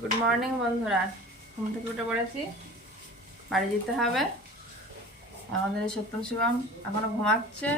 Good morning বন্ধুরা। ঘুম থেকে উঠে পড়েছি। বাড়ি যেতে হবে। আমাদের সত্যম শিবম এখনও ঘুমাচ্ছে।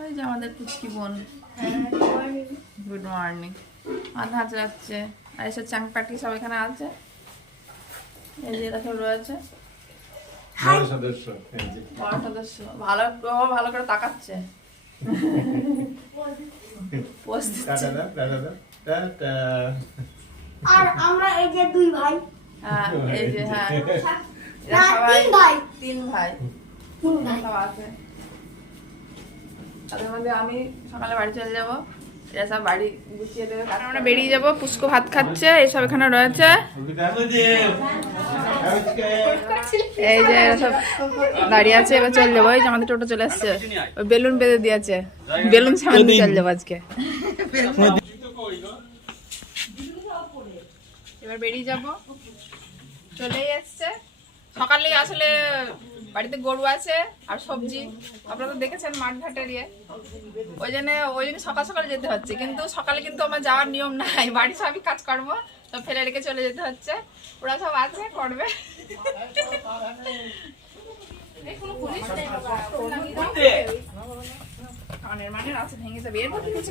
ওই যে আমাদের পুচকি বোন। গুড মর্নিং মাথা হাতে যাচ্ছে আর এসব চাং পাটি সব এখানে আছে। এই যে এরা সব রয়েছে। বড় সদস্য ভালো ভালো করে তাকাচ্ছে। পোস্ট টাটা দাও, টাটা। আর আমরা এই যে দুই ভাই। হ্যাঁ এই যে হ্যাঁ। সবাই তিন ভাই। তিন ভাই। তিন ভাই। আছে। তাদের মধ্যে আমি সকালে বাড়ি চলে যাব। এরা সব বাড়ি গুছিয়ে দেবে আমরা বেরিয়ে যাব পুষ্কু ভাত খাচ্ছে এইসব এখানে রয়েছে। এই যে সব দাঁড়িয়ে আছে এবার চলে যাব। এই যে আমাদের টোটো চলে আসছে ওই বেলুন বেঁধে দিয়েছে। বেলুন সামনে দিয়ে চলে যাব আজকে। এবার বেরিয়ে যাব। চলেই এসছে। সকালে আসলে বাড়িতে গরু আছে আর সবজি। আপনারা তো দেখেছেন মাঠ ঘাটের ইয়ে। ওই জন্য ওই জন্য সকাল সকাল যেতে হচ্ছে। কিন্তু সকালে কিন্তু আমার যাওয়ার নিয়ম নাই। বাড়ি সবই কাজ করব তো ফেলে রেখে চলে যেতে হচ্ছে। ওরা সব আছে করবে। কানের মানের আছে ভেঙে যাবে। এরপর কি কিছু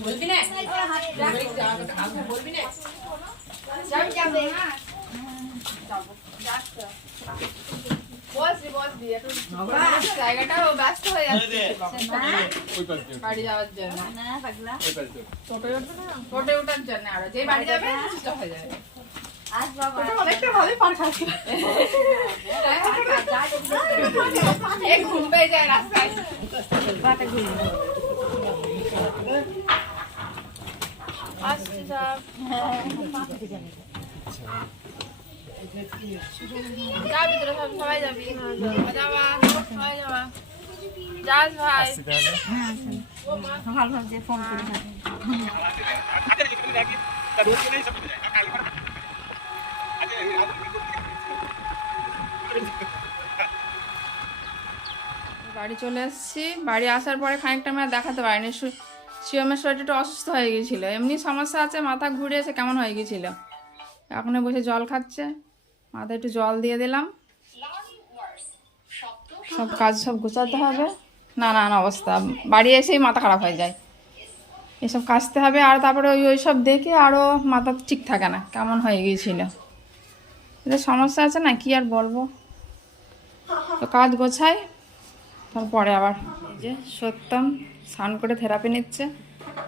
বলবি না? বলবি না যাবি যাবে হ্যাঁ জায়গাটাও ব্যস্ত হয়ে যাচ্ছে বাড়ি যাওয়ার জন্য ওঠার আরও যেই বাড়ি যাবে সুস্থ হয়ে যাবে ঘুম পেয়ে যায় রাস্তায়। আসছে সব যাবি তোরা সব সবাই যাবি যাবা সবাই যাবা যাস ভাই বাড়ি চলে এসেছি বাড়ি আসার পরে খানিকটা আমি আর দেখাতে পারিনি শিবমের শরীরটা একটু অসুস্থ হয়ে গিয়েছিল এমনি সমস্যা আছে, মাথা ঘুরে এসে কেমন হয়ে গিয়েছিল এখন বসে জল খাচ্ছে। মাথায় একটু জল দিয়ে দিলাম। সব কাজ সব গুছাতে হবে। না না না অবস্থা। বাড়ি এসেই মাথা খারাপ হয়ে যায়। এসব কাচতে হবে আর তারপরে ওই ওই সব দেখে আরও মাথা ঠিক থাকে না, কেমন হয়ে গিয়েছিল এটা সমস্যা আছে না, কি আর বলব? তো কাজ গোছাই, তারপরে আবার যে সত্যম। স্নান করে থেরাপি নিচ্ছে।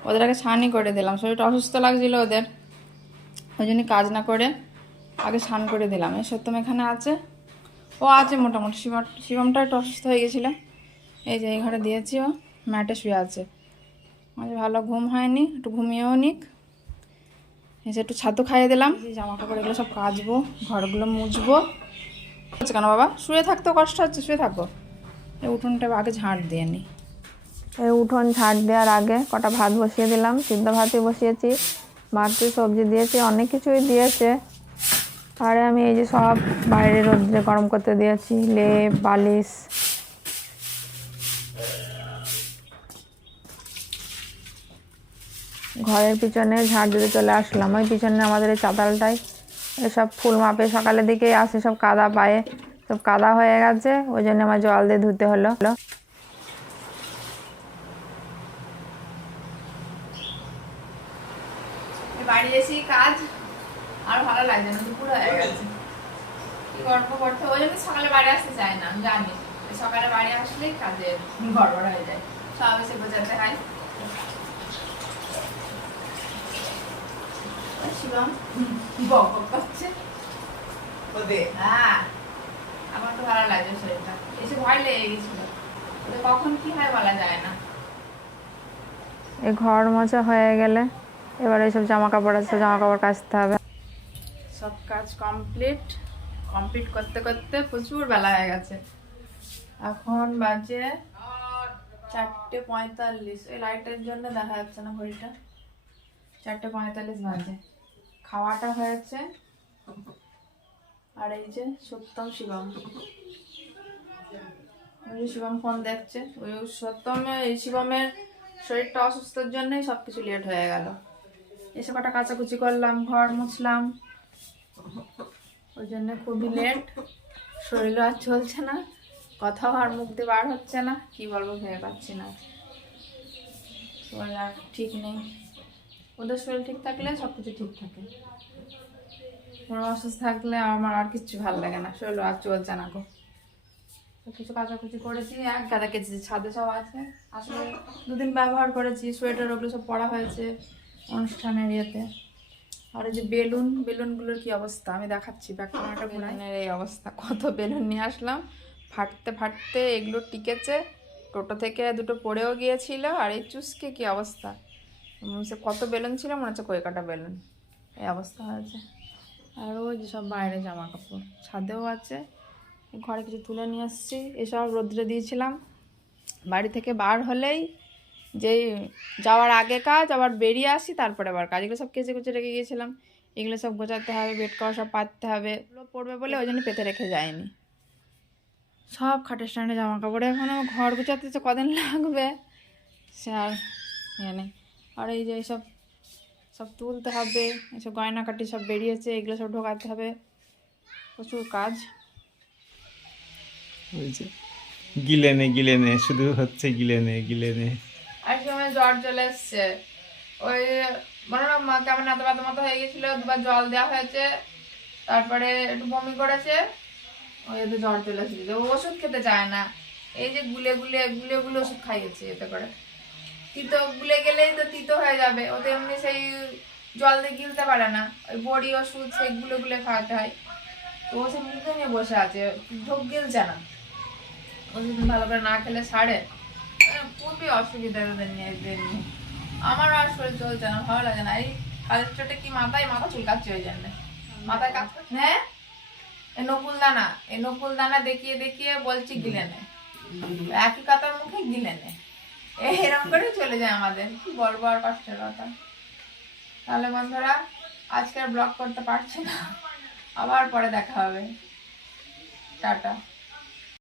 ওদের আগে স্নানই করে দিলাম। শরীরটা অসুস্থ লাগছিল ওদের। ওই জন্য কাজ না করে আগে স্নান করে দিলাম। এই সত্যম এখানে আছে। ও আছে মোটামুটি। শিবম, শিবমটা একটু অসুস্থ হয়ে গেছিল। এই যে এই ঘরে দিয়েছি ও। ম্যাটে শুয়ে আছে। আজ ভালো ঘুম হয়নি। একটু ঘুমিয়েও নিক। এসে একটু ছাতু খাইয়ে দিলাম। জামা কাপড় এগুলো সব কাচবো, ঘরগুলো মুছবো। আচ্ছা কেন বাবা? শুয়ে থাকতেও কষ্ট হচ্ছে, শুয়ে থাকো। এই উঠোনটা আগে ঝাঁট দিয়ে নিই উঠোন ঝাঁট দেওয়ার আগে কটা ভাত বসিয়ে দিলাম, সিদ্ধ ভাতই বসিয়েছি ভাতে সবজি দিয়েছি, অনেক কিছুই দিয়েছে। আর আমি এই যে সব বাইরে রোদ্রে গরম করতে দিয়েছি, লেপ, বালিশ। ঘরের পিছনে ঝাড় দিতে চলে আসলাম, ওই পিছনে আমাদের এই চাতালটায় এসব ফুল মাপে সকালের দিকেই আসে, সব কাদা পায়ে, সব কাদা হয়ে গেছে, ওই জন্য আমার জল দিয়ে ধুতে হলো। বাড়ি এসেই কাজ আর ভালো লাগছে না দুপুর হয়ে গেছে। কি গল্প করতে ওই জন্য সকালে বাড়ি আসতে চায় না আমি জানি। সকালে বাড়ি আসলেই কাজের গড়বড় হয়ে যায়। সব এসে বোঝাতে হয়। শিবম বক বক করছে? হ্যাঁ। আমার তো ভালো লাগছে শরীরটা। এসে ভয় লেগে গেছিল। তো কখন কি হয় বলা যায় না। এই ঘর মোছা হয়ে গেলে এবার এইসব জামা কাপড় আছে জামা কাপড় কাচতে হবে। সব কাজ কমপ্লিট কমপ্লিট করতে করতে প্রচুর বেলা হয়ে গেছে। এখন বাজে চারটে পঁয়তাল্লিশ। ওই লাইটের জন্য দেখা যাচ্ছে না ঘড়িটা। চারটে পঁয়তাল্লিশ বাজে। খাওয়াটা হয়েছে। আর এই যে সত্যম শিবম। শিবম ফোন দেখছে। ওই সত্যম, এই শিবমের শরীরটা অসুস্থর জন্যই সব কিছু লেট হয়ে গেল। এসে কটা কাচাকুচি করলাম, ঘর মুছলাম। ওই জন্য খুবই লেট শরীরও আর চলছে না। কথাও আর মুখ দিয়ে বার হচ্ছে না। কি বলব, ভেবে পাচ্ছি না। শরীর আর ঠিক নেই। ওদের শরীর ঠিক থাকলে সব কিছু ঠিক থাকে। ওরা অসুস্থ থাকলে আমার আর কিচ্ছু ভালো লাগে না। শরীর আর চলছে না গো। কিছু কাচাকুচি করেছি, এক গাদা কেচেছি, ছাদে সব আছে। আসলে দুদিন ব্যবহার করেছি, সোয়েটার ওগুলো সব পরা হয়েছে। অনুষ্ঠানের ইয়েতে। আর এই যে বেলুন বেলুনগুলোর কি অবস্থা? আমি দেখাচ্ছি ব্যাক ক্যামেরাটা ঘুরাইনের এই অবস্থা। কত বেলুন নিয়ে আসলাম। ফাটতে ফাটতে এগুলো টিকেছে। টোটো থেকে দুটো পড়েও গিয়েছিল। আর এই চুসকে কি অবস্থা? সে কত বেলুন ছিল মনে হচ্ছে কই কাটা বেলুন। এই অবস্থা হয়েছে। আর ওই যে সব বাইরে জামা কাপড় ছাদেও আছে। ঘরে কিছু তুলে নিয়ে আসছি এসব রোদ্রে দিয়েছিলাম। বাড়ি থেকে বার হলেই যেই যাওয়ার আগে কাজ, আবার বেরিয়ে আসি, তারপরে আবার কাজ। এগুলো সব কেচে কুচে রেখে গিয়েছিলাম। এগুলো সব গোছাতে হবে, বেড কভার সব পাততে হবে। এগুলো পড়বে বলে ওই জন্য পেতে রেখে যায়নি সব খাটের স্ট্যান্ডে জামা কাপড় এখন ঘর গোছাতে তো কদিন লাগবে। সে আর ইয়ে নেই। আর এই যে এইসব সব তুলতে হবে এসব গয়নাকাটি সব বেরিয়েছে, এগুলো সব ঢোকাতে হবে। প্রচুর কাজ। যে গিলে নে গিলে নে শুধু হচ্ছে গিলে নে গিলে নে সময় জ্বর চলে এসছে। ওই মনে না মা কেমন এত ব্যথা মতো হয়ে গেছিল দুবার জল দেওয়া হয়েছে তারপরে একটু বমি করেছে ওই এতে জ্বর চলে এসেছে। ও ওষুধ খেতে চায় না। এই যে গুলে গুলে গুলে গুলে ওষুধ খাইয়েছে এতে করে। তিতো গুলে গেলেই তো তিতো হয়ে যাবে। ও তো এমনি সেই জল দিয়ে গিলতে পারে না। ওই বড়ি ওষুধ সেই গুলে গুলে খাওয়াতে হয়। তো ওষুধ মুখে নিয়ে বসে আছে। ঢোক গিলছে না। ওষুধ ভালো করে না খেলে আহ, খুবই অসুবিধা নিয়ে আমার আর শরীর চলছে না, ভালো লাগে না। এই কালের চোটে কি মাথায়, মাথা চুলকাচ্ছে ওই জন্য। মাথায় কাজ হ্যাঁ? নকুল দানা এই নকুল দানা দেখিয়ে দেখিয়ে বলছি গিলে নে। একই কাতার মুখে গিলে নে। এরকম করে চলে যায় আমাদের। বড় আর কষ্টের কথা। তাহলে বন্ধুরা আজকে আর ব্লগ করতে পারছি না। আবার পরে দেখা হবে। টাটা।